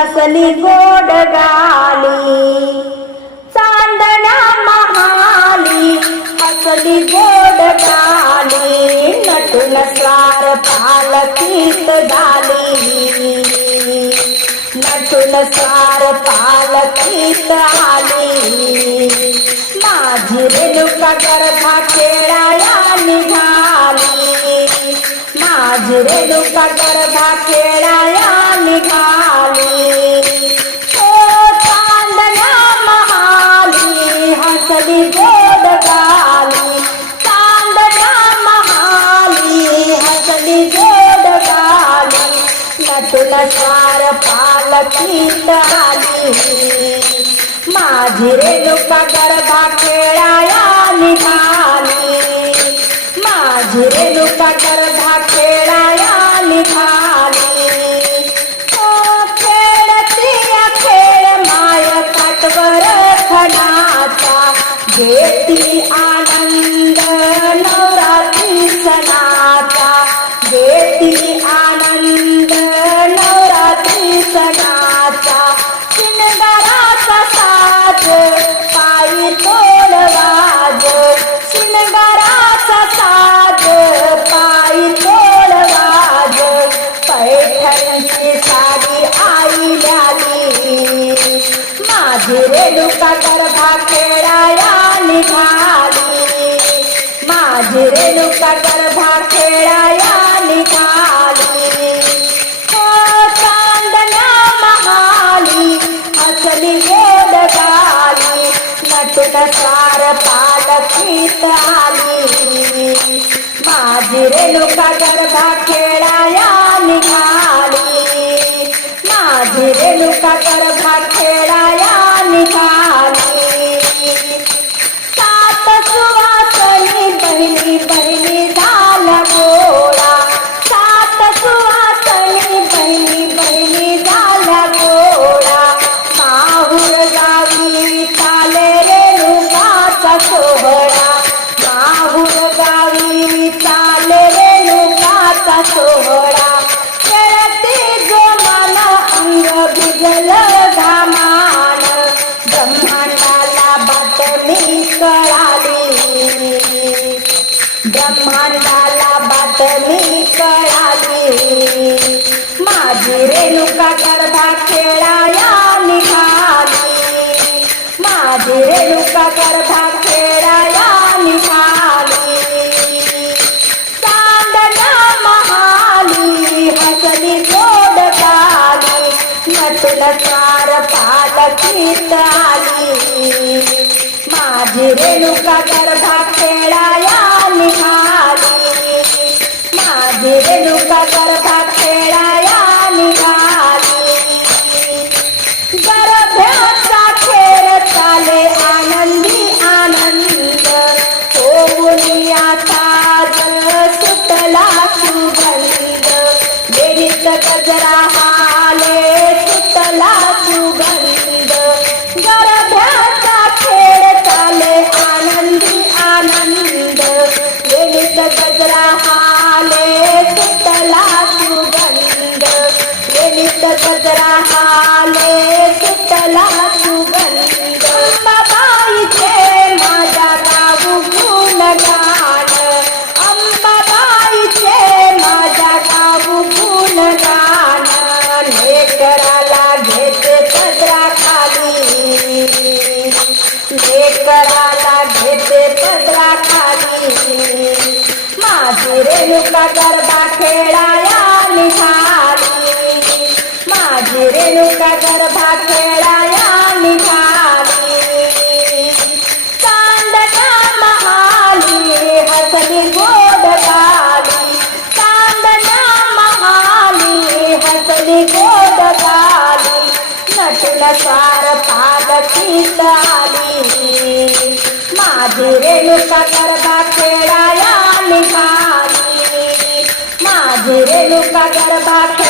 असली गोड गाली चांदण्या महाली असली गोड गाली नटून स्वार पालकीत झाली. नटून स्वार पालकीत आली. माझी रेणुका गर्भा खेळाया निघाली. माझी रेणुका गर्भा खेळाया निघाली. नटून पालकी आली माझी रेणुका गर्भा खेळाया पैठणची साडी आई हो आली माझी रेणुका गर्भा खेळाया निघाली माझी रेणुका गर्भा खेळाया निघाली ओ चांदण्या महाली हसली गोड गाली नटून सार पालखीत आली। माझी रेणुका गर्भा खेळाया ब्रह्मांडाला बातमी कळाली. माझी रेणुका गर्भा खेळाया निघाली. माझी रेणुका गर्भा खेळाया निघाली. चांदण्या महाली हसली गोड गाली. नटून सार पालखीत आली. माझी रेणुका गर्भा खेळाया माझी रेणुका गर्भा खेळाया निघाली गर्भ्याचा खेळ चाले आनंदी आनंद। ओमुनिया ताज सुटला सुगंध। देवीत गजरा हाले रेणुका गरबा खेळाया निघाली. माझी रेणुका गरबा खेळाया निघाली. चांदण्या महाली हसली गोड गाली. चांदण्या महाली हसली गोड गाली. नटून सार पालखीत आली. माझी Renuka I got a box.